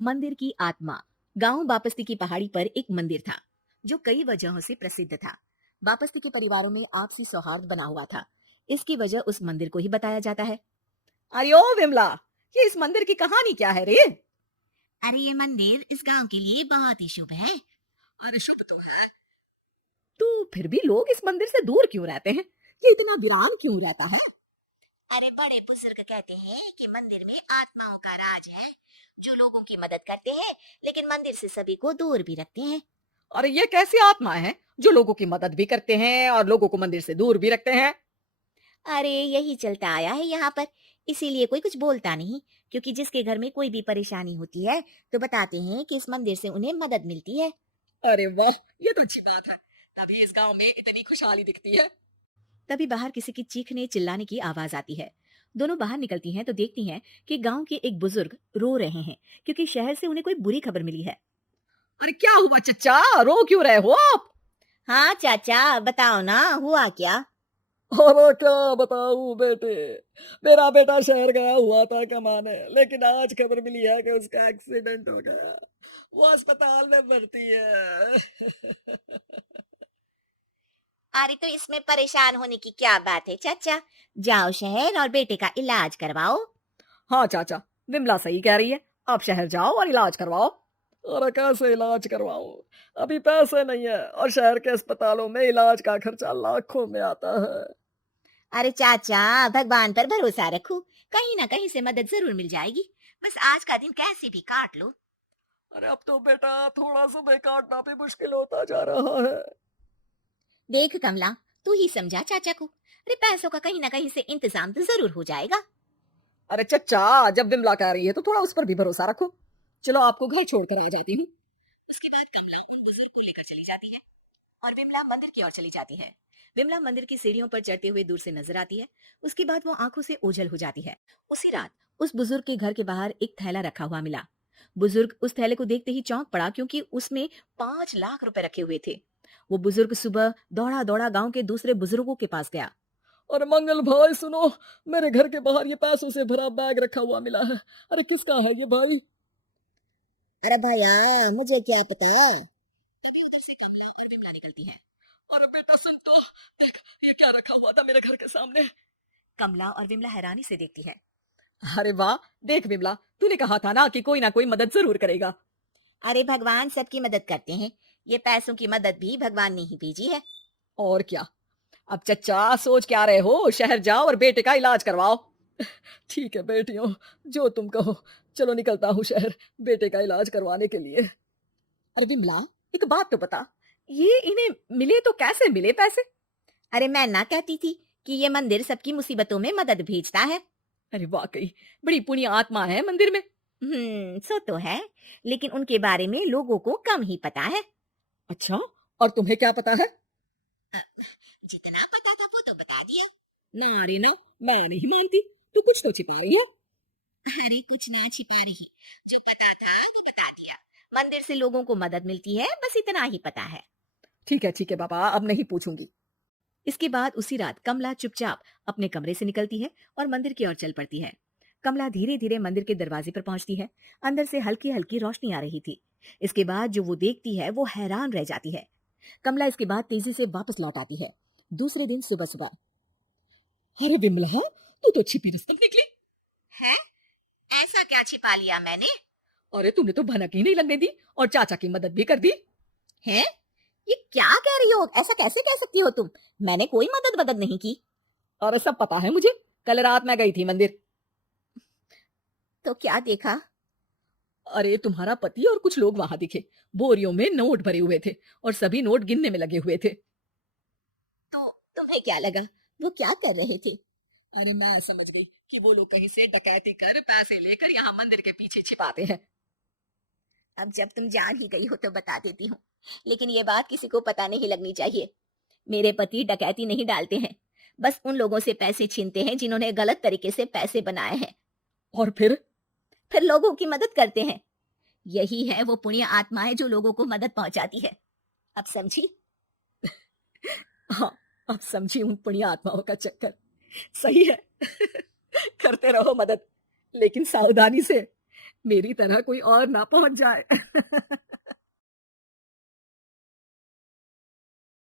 मंदिर की आत्मा। गांव बापस्ती की पहाड़ी पर एक मंदिर था जो कई वजहों से प्रसिद्ध था। बापस्ती के परिवारों में आपसी सौहार्द बना हुआ था। इसकी वजह उस मंदिर को ही बताया जाता है। अरे ओ विमला, ये इस मंदिर की कहानी क्या है रे? अरे ये मंदिर इस गांव के लिए बहुत ही शुभ है। अरे शुभ तो है, तो फिर भी लोग इस मंदिर से दूर क्यों रहते हैं? ये इतना वीरान क्यों रहता है? अरे बड़े बुजुर्ग कहते हैं कि मंदिर में आत्माओं का राज है, जो लोगों की मदद करते हैं, लेकिन मंदिर से सभी को दूर भी रखते हैं। अरे ये कैसी आत्मा है जो लोगों की मदद भी करते हैं और लोगों को मंदिर से दूर भी रखते हैं? अरे यही चलता आया है यहाँ पर, इसीलिए कोई कुछ बोलता नहीं। क्योंकि जिसके घर में कोई भी परेशानी होती है तो बताते हैं कि इस मंदिर से उन्हें मदद मिलती है। अरे वाह, ये तो अच्छी बात है। तभी इस गांव में इतनी खुशहाली दिखती है। तभी बाहर किसी की चीखने चिल्लाने की आवाज आती है। दोनों बाहर निकलती हैं तो देखती हैं कि गांव के एक बुजुर्ग रो रहे हैं क्योंकि शहर से उन्हें कोई बुरी खबर मिली है। अरे क्या हुआ चच्चा, रो क्यों रहे हो आप? हाँ चाचा, बताओ ना, हुआ क्या? अरे क्या बताऊं बेटे, मेरा बेटा शहर गया हुआ था कमाने, लेकिन आज खबर मिली है कि उसका एक्सीडेंट हो गया। वो अस्पताल में भर्ती है। अरे तो इसमें परेशान होने की क्या बात है चाचा, जाओ शहर और बेटे का इलाज करवाओ। हाँ चाचा, विमला सही कह रही है। आप शहर जाओ और इलाज करवाओ। अरे कैसे इलाज करवाऊं, अभी पैसे नहीं है और शहर के अस्पतालों में इलाज का खर्चा लाखों में आता है। अरे चाचा, भगवान पर भरोसा रखो, कहीं ना कहीं से मदद जरूर मिल जाएगी। बस आज का दिन कैसे भी काट लो। अरे अब तो बेटा थोड़ा समय काटना भी मुश्किल होता जा रहा है। देख कमला, तू ही समझा चाचा को। अरे पैसों का कहीं ना कहीं से इंतजाम तो जरूर हो जाएगा। अरे चच्चा, जब विमला कह रही है तो थोड़ा उस पर भी भरोसा रखो। चलो आपको घर छोड़कर आ जाती हूँ। उसके बाद कमला उन बुजुर्ग को लेकर चली जाती है और विमला मंदिर की ओर चली जाती है। विमला मंदिर की सीढ़ियों पर चढ़ते हुए दूर से नजर आती है। उसके बाद वो आंखों से ओझल हो जाती है। उसी रात उस बुजुर्ग के घर के बाहर एक थैला रखा हुआ मिला। बुजुर्ग उस थैले को देखते ही चौंक पड़ा क्योंकि उसमें 5 लाख रुपए रखे हुए थे। वो बुजुर्ग सुबह दौड़ा दौड़ा गांव के दूसरे बुजुर्गों के पास गया। अरे मंगल भाई सुनो, मेरे घर के बाहर ये पैसों से भरा बैग रखा हुआ मिला है। अरे किसका है ये भाई? अरे भैया, मुझे क्या पता है। तभी उधर से कमला और विमला निकलती हैं। अरे बेटा सुन तो, देख ये क्या रखा हुआ था मेरे घर के सामने। कमला और विमला हैरानी से देखती है। अरे वाह, देख विमला, तूने कहा था ना कि कोई ना कोई मदद जरूर करेगा। अरे भगवान सबकी मदद करते हैं, ये पैसों की मदद भी भगवान ने ही भेजी है। और क्या, अब चच्चा सोच क्या रहे हो, शहर जाओ और बेटे का इलाज करवाओ। ठीक है बेटियों, जो तुम कहो। चलो निकलता हूँ शहर बेटे का इलाज करवाने के लिए। अरे विमला, एक बात तो बता, ये इन्हें मिले तो कैसे मिले पैसे? अरे मैं ना कहती थी कि ये मंदिर सबकी मुसीबतों में मदद भेजता है। अरे वाकई, बड़ी पुण्य आत्मा है मंदिर में। सो तो है, लेकिन उनके बारे में लोगों को कम ही पता है। अच्छा, और तुम्हें क्या पता है? अ, जितना पता था वो तो बता दिया। ना रे ना, मैं नहीं मानती। तू कुछ तो छिपा रही है। अरे कुछ ना छिपा रही, जो पता था वो बता दिया। मंदिर से लोगों को मदद मिलती है, बस इतना ही पता है। ठीक है बाबा, अब नहीं पूछूंगी। इसके बाद उसी रात कमला चुपचाप अपने कमरे से निकलती है और मंदिर की ओर चल पड़ती है। कमला धीरे धीरे मंदिर के दरवाजे पर पहुंचती है। अंदर से हल्की हल्की रोशनी आ रही थी। इसके बाद जो वो देखती है वो हैरान रह जाती है। कमला इसके बाद तेजी से वापस लौट आती है। दूसरे दिन सुबह सुबह। अरे विमला, तू तो छिपी रुस्तम निकली। है? ऐसा क्या छिपा लिया मैंने? अरे तूने तो भनक ही नहीं लगने दी और चाचा की मदद भी कर दी। है? ये क्या कह रही हो? ऐसा कैसे कह सकती हो तुम? मैंने कोई मदद वदद नहीं की। अरे सब पता है मुझे, कल रात मैं गई थी मंदिर। तो क्या देखा? अरे तुम्हारा पति और कुछ लोग वहां दिखे। बोरियों में नोट भरे हुए थे और सभी नोट गिनने में लगे हुए थे। तो तुम्हें क्या लगा? वो क्या कर रहे थे? अरे मैं समझ गई कि वो लोग कहीं से डकैती कर पैसे लेकर यहाँ मंदिर के पीछे छिपाते हैं। अब जब तुम जान ही गई हो तो बता देती हूँ, लेकिन ये बात किसी को पता नहीं लगनी चाहिए। मेरे पति डकैती नहीं डालते हैं, बस उन लोगों से पैसे छीनते हैं जिन्होंने गलत तरीके से पैसे बनाए हैं। और फिर लोगों की मदद करते हैं। यही है वो पुण्य आत्माएं जो लोगों को मदद पहुंचाती है। अब समझी? हाँ, अब समझी उन पुण्य आत्माओं का चक्कर। सही है। करते रहो मदद, लेकिन सावधानी से। मेरी तरह कोई और ना पहुंच जाए।